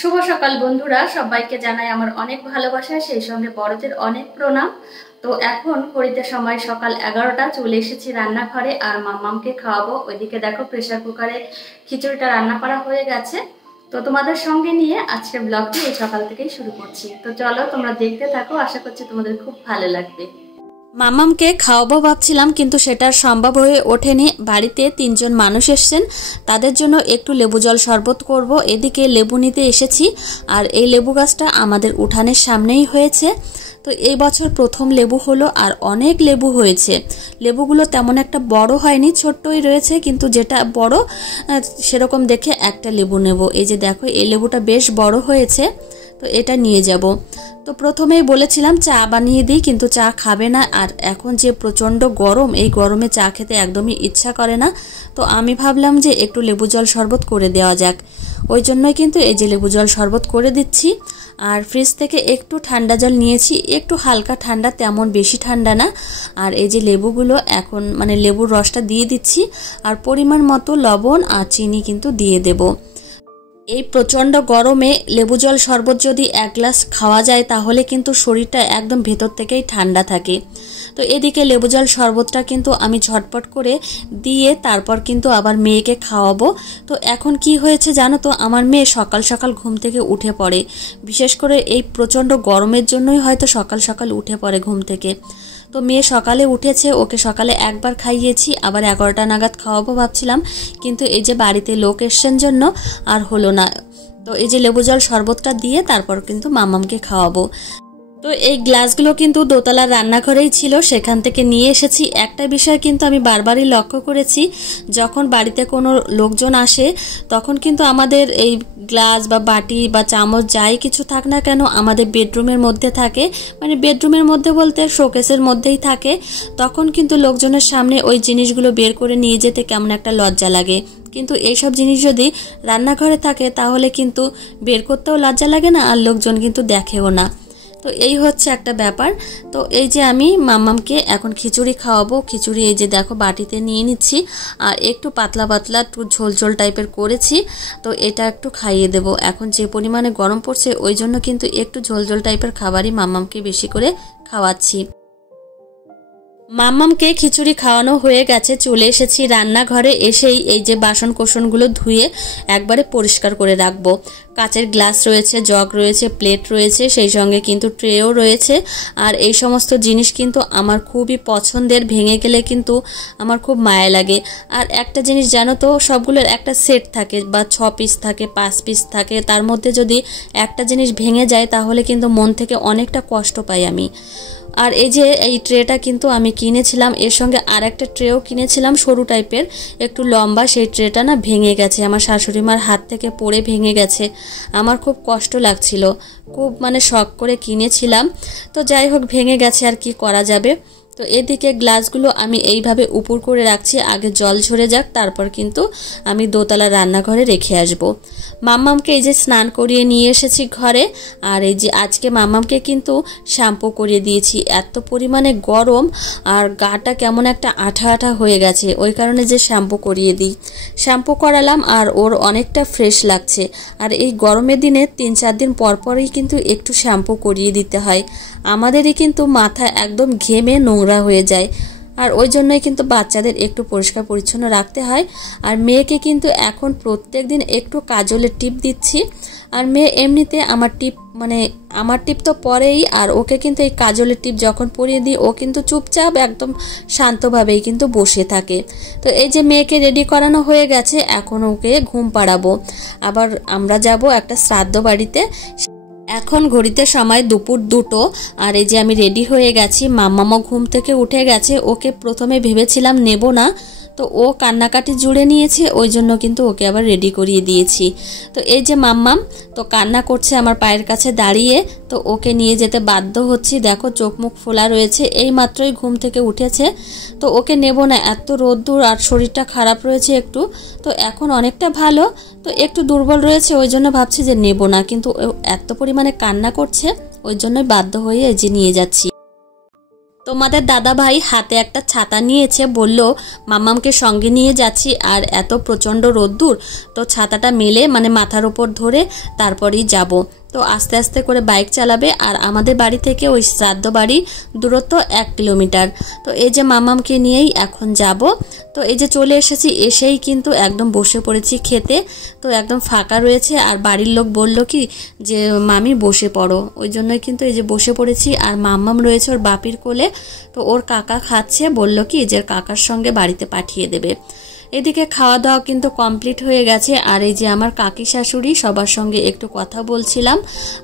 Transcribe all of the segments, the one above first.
শুভ সকাল বন্ধুরা, সবাইকে জানাই আমার অনেক ভালোবাসা, সেই সঙ্গে বড়দের অনেক প্রণাম। তো এখন ঘড়িতে সময় সকাল 11টা, চলে এসেছি রান্নাঘরে আর মাম্মামকে খাওয়াবো। ওইদিকে দেখো প্রেসার কুকারে খিচুড়িটা রান্না করা হয়ে গেছে। তো তোমাদের সঙ্গে নিয়ে আজকের ব্লগটি এই সকাল থেকেই শুরু করছি। তো চলো তোমরা দেখতে থাকো, আশা করছি তোমাদের খুব ভালো লাগবে। মামামকে খাওয়াবো ভাবছিলাম, কিন্তু সেটা সম্ভব হয়ে ওঠেনি। বাড়িতে 3 জন মানুষ এসেছেন, তাদের জন্য একটু লেবু জল শরবত করব। এদিকে লেবু নিতে এসেছি, আর এই লেবু গাছটা আমাদের উঠানের সামনেই হয়েছে। তো এই বছর প্রথম লেবু হলো, আর অনেক লেবু হয়েছে। লেবুগুলো তেমন একটা বড় হয়নি, ছোট্টই রয়েছে, কিন্তু যেটা বড় সেরকম দেখে একটা লেবু নেব। এই যে দেখো, এই লেবুটা বেশ বড় হয়েছে, তো এটা নিয়ে যাব। তো প্রথমেই বলেছিলাম চা বানিয়ে দিই, কিন্তু চা খাবে না। আর এখন যে প্রচণ্ড গরম, এই গরমে চা খেতে একদমই ইচ্ছা করে না। তো আমি ভাবলাম যে একটু লেবু জল শরবত করে দেওয়া যাক, ওই জন্যই কিন্তু এই যে লেবু জল শরবত করে দিচ্ছি। আর ফ্রিজ থেকে একটু ঠান্ডা জল নিয়েছি, একটু হালকা ঠান্ডা, তেমন বেশি ঠান্ডা না। আর এই যে লেবুগুলো এখন লেবুর রসটা দিয়ে দিচ্ছি, আর পরিমাণ মতো লবণ আর চিনি কিন্তু দিয়ে দেব। এই প্রচণ্ড গরমে লেবু জল শরবত যদি 1 গ্লাস খাওয়া যায়, তাহলে কিন্তু শরীরটা একদম ভেতর থেকেই ঠান্ডা থাকে। তো এদিকে লেবু জল শরবতটা কিন্তু আমি ঝটপট করে দিয়ে তারপর কিন্তু আবার মেয়েকে খাওয়াবো। তো এখন কি হয়েছে জানো তো, আমার মেয়ে সকাল সকাল ঘুম থেকে উঠে পড়ে। বিশেষ করে এই প্রচণ্ড গরমের জন্যই হয়তো সকাল সকাল উঠে পড়ে ঘুম থেকে। তো মেয়ে সকালে উঠেছে, ওকে সকালে একবার খাইয়েছি, আবার 11টা নাগাদ খাওয়াবো ভাবছিলাম, কিন্তু এই যে বাড়িতে লোক এসছেন জন্য আর হলো না। তো এই যে লেবু জল শরবতটা দিয়ে তারপর কিন্তু মামামকে খাওয়াবো। তো এই গ্লাসগুলো কিন্তু দোতলার রান্নাঘরেই ছিল, সেখান থেকে নিয়ে এসেছি। একটা বিষয় কিন্তু আমি বারবারই লক্ষ্য করেছি, যখন বাড়িতে কোনো লোকজন আসে তখন কিন্তু আমাদের এই গ্লাস বা বাটি বা চামচ যাই কিছু থাক না কেন আমাদের বেডরুমের মধ্যে থাকে, বেডরুমের মধ্যে বলতে শোকেসের মধ্যেই থাকে। তখন কিন্তু লোকজনের সামনে ওই জিনিসগুলো বের করে নিয়ে যেতে কেমন একটা লজ্জা লাগে। কিন্তু এইসব জিনিস যদি রান্নাঘরে থাকে তাহলে কিন্তু বের করতেও লজ্জা লাগে না, আর লোকজন কিন্তু দেখেও না। তো এই হচ্ছে একটা ব্যাপার। তো এই যে আমি মাম্মামকে এখন খিচুড়ি খাওয়াবো। খিচুড়ি এই যে দেখো বাটিতে নিয়ে নিচ্ছি, আর একটু পাতলা পাতলা একটু ঝোল ঝোল টাইপের করেছি। তো এটা একটু খাইয়ে দেব। এখন যে পরিমাণে গরম পড়ছে, ওই জন্য কিন্তু একটু ঝোল ঝোল টাইপের খাবারই মাম্মামকে বেশি করে খাওয়াচ্ছি। মাম্মামকে খিচুড়ি খাওয়ানো হয়ে গেছে, চলে এসেছি রান্নাঘরে। এসেই এই যে বাসন কোসনগুলো ধুয়ে একবারে পরিষ্কার করে রাখবো। কাচের গ্লাস রয়েছে, জগ রয়েছে, প্লেট রয়েছে, সেই সঙ্গে কিন্তু ট্রেও রয়েছে। আর এই সমস্ত জিনিস কিন্তু আমার খুবই পছন্দের, ভেঙে গেলে কিন্তু আমার খুব মায়া লাগে। আর একটা জিনিস জানো তো, সবগুলোর একটা সেট থাকে, বা 6 পিস থাকে, 5 পিস থাকে, তার মধ্যে যদি একটা জিনিস ভেঙে যায় তাহলে কিন্তু মন থেকে অনেকটা কষ্ট পাই আমি। আর এই যে এই ট্রেটা কিন্তু আমি কিনেছিলাম, এর সঙ্গে আর একটা ট্রেও কিনেছিলাম সরু টাইপের, একটু লম্বা। সেই ট্রেটা না ভেঙে গেছে, আমার শাশুড়ি মার হাত থেকে পড়ে ভেঙে গেছে। আমার খুব কষ্ট লাগছিল, খুব শখ করে কিনেছিলাম। তো যাই হোক, ভেঙে গেছে, আর কি করা যাবে। তো এদিকে গ্লাসগুলো আমি এইভাবে উপর করে রাখছি, আগে জল ঝরে যাক, তারপর কিন্তু আমি দোতলা রান্নাঘরে রেখে আসব। মাম্মামকে এই যে স্নান করিয়ে নিয়ে এসেছি ঘরে। আর এই যে আজকে মাম্মামকে কিন্তু শ্যাম্পু করিয়ে দিয়েছি। এত পরিমাণে গরম, আর গাটা কেমন একটা আঠা আঠা হয়ে গেছে, ওই কারণে যে শ্যাম্পু করিয়ে দিই। শ্যাম্পু করালাম, আর ওর অনেকটা ফ্রেশ লাগছে। আর এই গরমের দিনে 3-4 দিন পর পরই কিন্তু একটু শ্যাম্পু করিয়ে দিতে হয়। আমাদেরই কিন্তু মাথা একদম ঘেমে নোংরা হয়ে যায়, আর ওই জন্যই কিন্তু বাচ্চাদের একটু পরিষ্কার পরিচ্ছন্ন রাখতে হয়। আর মেয়েকে কিন্তু এখন প্রত্যেক দিন একটু কাজলের টিপ দিচ্ছি। আর মেয়ে এমনিতে আমার টিপ তো পরেই, আর ওকে কিন্তু এই কাজলের টিপ যখন পরিয়ে দিই, ও কিন্তু চুপচাপ একদম শান্তভাবেই কিন্তু বসে থাকে। তো এই যে মেয়েকে রেডি করানো হয়ে গেছে, এখন ওকে ঘুম পাড়াবো। আবার আমরা যাব একটা শ্রাদ্ধ বাড়িতে। এখন ঘড়িতে সময় দুপুর 2টো, আর এই যে আমি রেডি হয়ে গেছি। মাম্মামও ঘুম থেকে উঠে গেছে। ওকে প্রথমে ভেবেছিলাম নেব না, তো ও কান্নাকাটি জুড়ে নিয়েছে, ওই জন্য কিন্তু ওকে আবার রেডি করিয়ে দিয়েছি। তো এই যে মাম্মাম তো কান্না করছে আমার পায়ের কাছে দাঁড়িয়ে, তো ওকে নিয়ে যেতে বাধ্য হচ্ছি। দেখো চোখ মুখ ফোলা রয়েছে, এই মাত্রই ঘুম থেকে উঠেছে। তো ওকে নেব না, এত রোদ্দুর, আর শরীরটা খারাপ রয়েছে একটু। তো এখন অনেকটা ভালো, তো একটু দুর্বল রয়েছে, ওই জন্য ভাবছি যে নেব না, কিন্তু এত পরিমাণে কান্না করছে, ওই জন্যই বাধ্য হয়ে এই যে নিয়ে যাচ্ছি। তো তোমাদের দাদা ভাই হাতে একটা ছাতা নিয়েছে, বলল মাম্মামকে সঙ্গে নিয়ে যাচ্ছি, আর এত প্রচণ্ড রোদ্দুর, তো ছাতাটা মেলে মানে মাথার ওপর ধরে তারপরেই যাব। তো আস্তে আস্তে করে বাইক চালাবে। আর আমাদের বাড়ি থেকে ওই শ্রাদ্ধ বাড়ি দূরত্ব 1 কিলোমিটার। তো এই যে মাম্মামকে নিয়েই এখন যাব। তো এই যে চলে এসেছি, এসেই কিন্তু একদম বসে পড়েছি খেতে। তো একদম ফাঁকা রয়েছে, আর বাড়ির লোক বলল কি যে মামি বসে পড়ো, ওই জন্যই কিন্তু এই যে বসে পড়েছি। আর মাম্মাম রয়েছে ওর বাপির কোলে, তো ওর কাকা খাচ্ছে, বলল কি যে কাকার সঙ্গে বাড়িতে পাঠিয়ে দেবে। এদিকে খাওয়া দাওয়া কিন্তু কমপ্লিট হয়ে গেছে। আর এই যে আমার কাকি শাশুড়ি, সবার সঙ্গে একটু কথা বলছিলাম,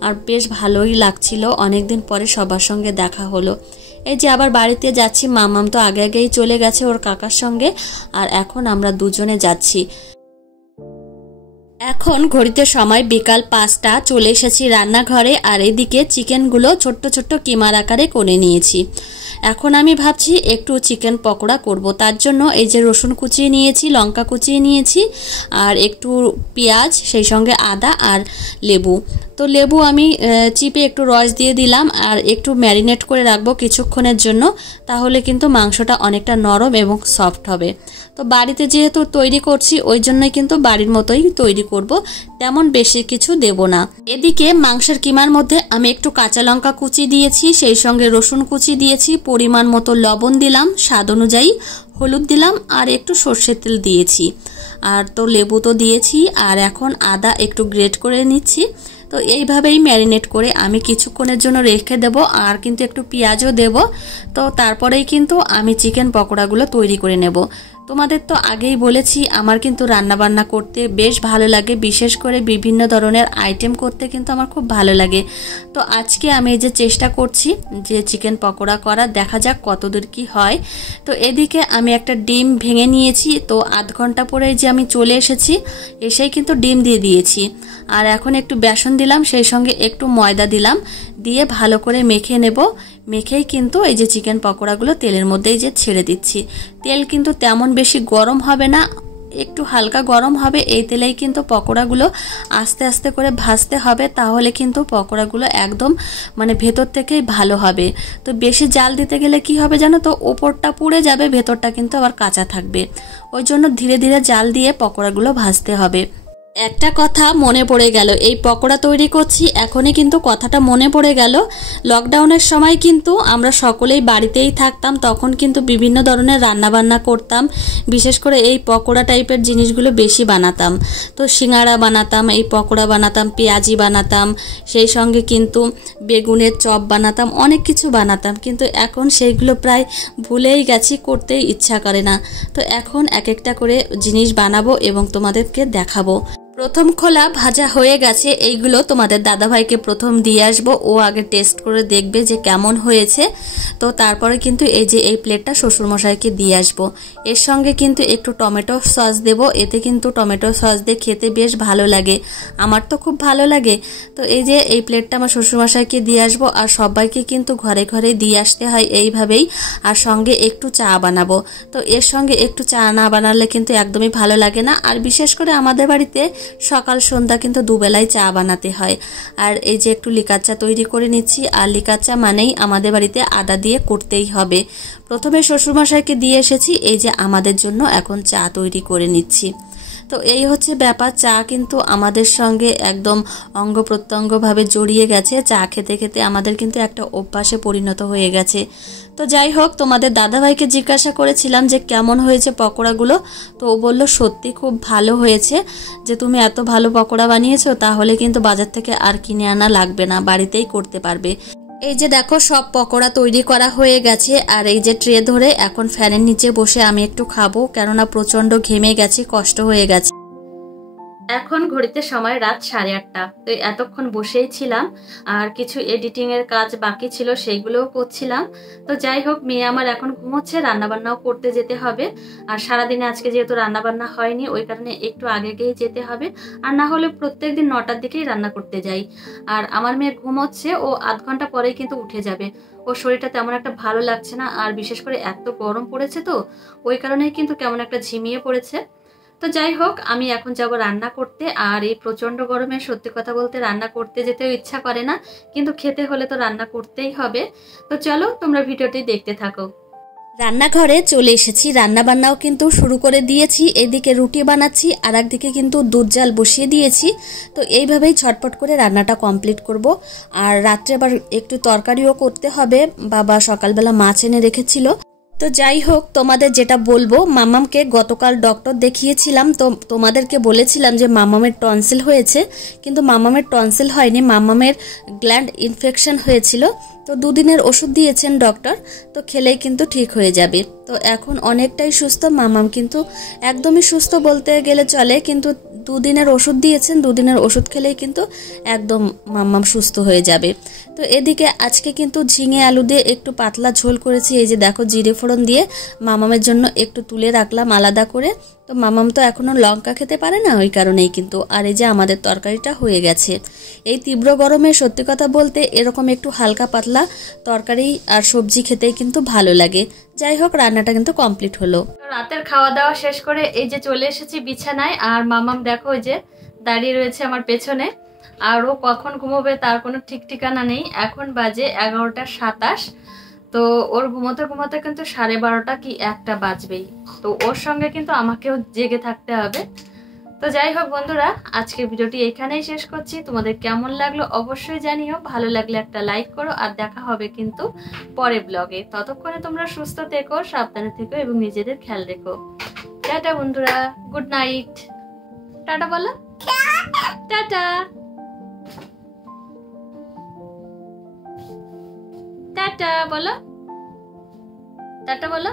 আর বেশ ভালোই লাগছিল, অনেকদিন পরে সবার সঙ্গে দেখা হলো। এই যে আবার বাড়িতে যাচ্ছি, মামাম তো আগে আগেই চলে গেছে ওর কাকার সঙ্গে, আর এখন আমরা দুজনে যাচ্ছি। এখন ঘড়িতে সময় বিকাল 5টা, চলে এসেছি রান্নাঘরে। আর এদিকে চিকেনগুলো ছোট্ট ছোট্ট কিমার আকারে করে নিয়েছি। এখন আমি ভাবছি একটু চিকেন পকোড়া করব। তার জন্য এই যে রসুন কুচিয়ে নিয়েছি, লঙ্কা কুচিয়ে নিয়েছি, আর একটু পেঁয়াজ, সেই সঙ্গে আদা আর লেবু। তো লেবু আমি চিপে একটু রস দিয়ে দিলাম, আর একটু ম্যারিনেট করে রাখবো কিছুক্ষণের জন্য, তাহলে কিন্তু মাংসটা অনেকটা নরম এবং সফট হবে। তো বাড়িতে যেহেতু তৈরি করছি, ওই জন্যই কিন্তু বাড়ির মতোই তৈরি করব, তেমন বেশি কিছু দেব না। এদিকে মাংসের কিমার মধ্যে আমি একটু কাঁচা লঙ্কা কুচি দিয়েছি, সেই সঙ্গে রসুন কুচি দিয়েছি, পরিমাণ মতো লবণ দিলাম, স্বাদ অনুযায়ী হলুদ দিলাম, আর একটু সর্ষের তেল দিয়েছি। আর তো লেবু তো দিয়েছি, আর এখন আদা একটু গ্রেট করে নিচ্ছি। তো এইভাবেই ম্যারিনেট করে আমি কিছুক্ষণের জন্য রেখে দেব, আর কিন্তু একটু পেঁয়াজও দেব। তো তারপরেই কিন্তু আমি চিকেন পকোড়াগুলো তৈরি করে নেব। তোমাদের তো আগেই বলেছি আমার কিন্তু রান্নাবান্না করতে বেশ ভালো লাগে, বিশেষ করে বিভিন্ন ধরনের আইটেম করতে কিন্তু আমার খুব ভালো লাগে। তো আজকে আমি এই যে চেষ্টা করছি যে চিকেন পকোড়া করা, দেখা যাক কতদূর কি হয়। তো এদিকে আমি একটা ডিম ভেঙে নিয়েছি। তো আধ ঘন্টা পরে যে আমি চলে এসেছি, এসেই কিন্তু ডিম দিয়ে দিয়েছি। আর এখন একটু বেসন দিলাম, সেই সঙ্গে একটু ময়দা দিলাম, দিয়ে ভালো করে মেখে নেব। মেখেই কিন্তু এই যে চিকেন পকোড়াগুলো তেলের মধ্যেই যে ছেড়ে দিচ্ছি। তেল কিন্তু তেমন বেশি গরম হবে না, একটু হালকা গরম হবে। এই তেলেই কিন্তু পকোড়াগুলো আস্তে আস্তে করে ভাজতে হবে, তাহলে কিন্তু পকোড়াগুলো একদম মানে ভেতর থেকেই ভালো হবে। তো বেশি জাল দিতে গেলে কি হবে জানো তো, ওপরটা পুড়ে যাবে, ভেতরটা কিন্তু আবার কাঁচা থাকবে। ওই জন্য ধীরে ধীরে জাল দিয়ে পকোড়াগুলো ভাজতে হবে। একটা কথা মনে পড়ে গেল, এই পকোড়া তৈরি করছি এখনই কিন্তু কথাটা মনে পড়ে গেল। লকডাউনের সময় কিন্তু আমরা সকলেই বাড়িতেই থাকতাম, তখন কিন্তু বিভিন্ন ধরনের রান্নাবান্না করতাম, বিশেষ করে এই পকোড়া টাইপের জিনিসগুলো বেশি বানাতাম। তো সিঙ্গাড়া বানাতাম, এই পকোড়া বানাতাম, পেঁয়াজি বানাতাম, সেই সঙ্গে কিন্তু বেগুনের চপ বানাতাম, অনেক কিছু বানাতাম। কিন্তু এখন সেইগুলো প্রায় ভুলেই গেছি, করতেই ইচ্ছা করে না। তো এখন এক একটা করে জিনিস বানাবো এবং তোমাদেরকে দেখাবো। প্রথম খোলা ভাজা হয়ে গেছে, এইগুলো তোমাদের দাদাভাইকে প্রথম দিয়ে আসবো, ও আগে টেস্ট করে দেখবে যে কেমন হয়েছে। তো তারপরে কিন্তু এই যে এই প্লেটটা শ্বশুরমশাইকে দিয়ে আসবো। এর সঙ্গে কিন্তু একটু টমেটো সস দেব, এতে কিন্তু টমেটো সস দিয়ে খেতে বেশ ভালো লাগে, আমার তো খুব ভালো লাগে। তো এই যে এই প্লেটটা আমার শ্বশুরমশাইকে দিয়ে আসবো, আর সবাইকে কিন্তু ঘরে ঘরে দিয়ে আসতে হয় এইভাবেই। আর সঙ্গে একটু চা বানাবো। তো এর সঙ্গে একটু চা না বানালে কিন্তু একদমই ভালো লাগে না। আর বিশেষ করে আমাদের বাড়িতে সকাল সন্ধ্যা কিন্তু দুবেলায় চা বানাতে হয়। আর এই যে একটু লিকার চা তৈরি করে নিচ্ছি, আর লিকার চা মানেই আমাদের বাড়িতে আদা দিয়ে করতেই হবে। প্রথমে শ্বশুরমশাইকে দিয়ে এসেছি, এই যে আমাদের জন্য এখন চা তৈরি করে নিচ্ছি। তো এই হচ্ছে ব্যাপার, চা কিন্তু আমাদের সঙ্গে একদম অঙ্গ প্রত্যঙ্গভাবে জড়িয়ে গেছে। চা খেতে খেতে আমাদের কিন্তু একটা অভ্যাসে পরিণত হয়ে গেছে। তো যাই হোক, তোমাদের দাদাভাইকে জিজ্ঞাসা করেছিলাম যে কেমন হয়েছে পকোড়াগুলো, তো ও বলল সত্যি খুব ভালো হয়েছে, যে তুমি এত ভালো পকোড়া বানিয়েছো, তাহলে কিন্তু বাজার থেকে আর কিনে আনা লাগবে না, বাড়িতেই করতে পারবে। এই যে দেখো সব পকোড়া তৈরি করা হয়ে গেছে, আর এই যে ট্রে ধরে এখন ফ্যানের নিচে বসে আমি একটু খাবো, কেননা প্রচন্ড ঘেমে গেছি, কষ্ট হয়ে গেছে। এখন ঘড়িতে সময় রাত 8:30। তো এতক্ষণ বসেই ছিলাম, আর কিছু এডিটিং এর কাজ বাকি ছিল, সেইগুলোও করছিলাম। তো যাই হোক, মেয়ে আমার এখন ঘুমোচ্ছে, রান্নাবান্নাও করতে যেতে হবে। আর সারাদিনে আজকে যেহেতু রান্নাবান্না হয়নি, ওই কারণে একটু আগেই যেতে হবে, আর না হলে প্রত্যেকদিন 9টার দিকেই রান্না করতে যাই। আর আমার মেয়ে ঘুমোচ্ছে, ও আধ ঘন্টা পরেই কিন্তু উঠে যাবে। ওর শরীরটা তেমন একটা ভালো লাগছে না, আর বিশেষ করে এত গরম পড়েছে, তো ওই কারণেই কিন্তু কেমন একটা ঝিমিয়ে পড়েছে। তো যাই হোক, আমি এখন যাব রান্না করতে। আর এই প্রচন্ড গরমে সত্যি কথা বলতে রান্না করতে যেতেও ইচ্ছা করে না, কিন্তু খেতে হলে তো রান্না করতেই হবে। তো চলো তোমরা ভিডিওটি দেখতে থাকো। রান্নাঘরে চলে এসেছি, রান্না বান্নাও কিন্তু শুরু করে দিয়েছি। এদিকে রুটি বানাচ্ছি আর একদিকে কিন্তু দুধ জাল বসিয়ে দিয়েছি। তো এইভাবেই ছটপট করে রান্নাটা কমপ্লিট করব। আর রাত্রে আবার একটু তরকারিও করতে হবে, বাবা সকালবেলা মাছ এনে রেখেছিল। তো যাই হোক, তোমাদের যেটা বলবো, মামামকে গতকাল ডক্টর দেখিয়েছিলাম। তো তোমাদেরকে বলেছিলাম যে মামামের টনসিল হয়েছে, কিন্তু মামামের টনসিল হয়নি, মামামের গ্ল্যান্ড ইনফেকশন হয়েছিল। তো 2 দিনের ওষুধ দিয়েছেন ডক্টর, তো খেলেই কিন্তু ঠিক হয়ে যাবে। তো এখন অনেকটাই সুস্থ মামাম, কিন্তু একদমই সুস্থ বলতে গেলে চলে, কিন্তু 2 দিনের ওষুধ দিয়েছেন, 2 দিনের ওষুধ খেলেই কিন্তু একদম মামাম সুস্থ হয়ে যাবে। তো এদিকে আজকে কিন্তু ঝিঙে আলু দিয়ে একটু পাতলা ঝোল করেছি। এই যে দেখো, জিরে ফোড়ন দিয়ে মামামের জন্য একটু তুলে রাখলাম আলাদা করে। তো মামাম তো এখনো লঙ্কা খেতে পারে না, ওই কারণেই কিন্তু। আর এই যে আমাদের তরকারিটা হয়ে গেছে। এই তীব্র গরমে সত্যি কথা বলতে এরকম একটু হালকা পাতলা তরকারি আর সবজি খেতেই কিন্তু ভালো লাগে। যাই হোক, রান্নাটা কিন্তু কমপ্লিট হলো। রাতের খাওয়া দাওয়া শেষ করে এই যে চলে এসেছি বিছানায়। আর মামাম দেখো ওই যে দাঁড়িয়ে রয়েছে আমার পেছনে। আর ও কখন ঘুমোবে তার কোনো ঠিক ঠিকানা নেই। এখন বাজে 11:27। তো ওর ঘুমোতে ঘুমোতে কিন্তু 12:30 কি 1টা বাজবেই। তো ওর সঙ্গে কিন্তু আমাকেও জেগে থাকতে হবে। তো যাই হোক বন্ধুরা, আজকের ভিডিওটি এখানেই শেষ করছি। তোমাদের কেমন লাগলো অবশ্যই জানিও। ভালো লাগলে একটা লাইক করো। আর দেখা হবে কিন্তু পরের ব্লগে। ততক্ষণে তোমরা সুস্থ থেকো, সাবধানে থেকো এবং নিজেদের খেয়াল রেখো। টাটা বন্ধুরা, গুড নাইট। টাটা বলো, টাটা টাটা বলো, টাটা বলো।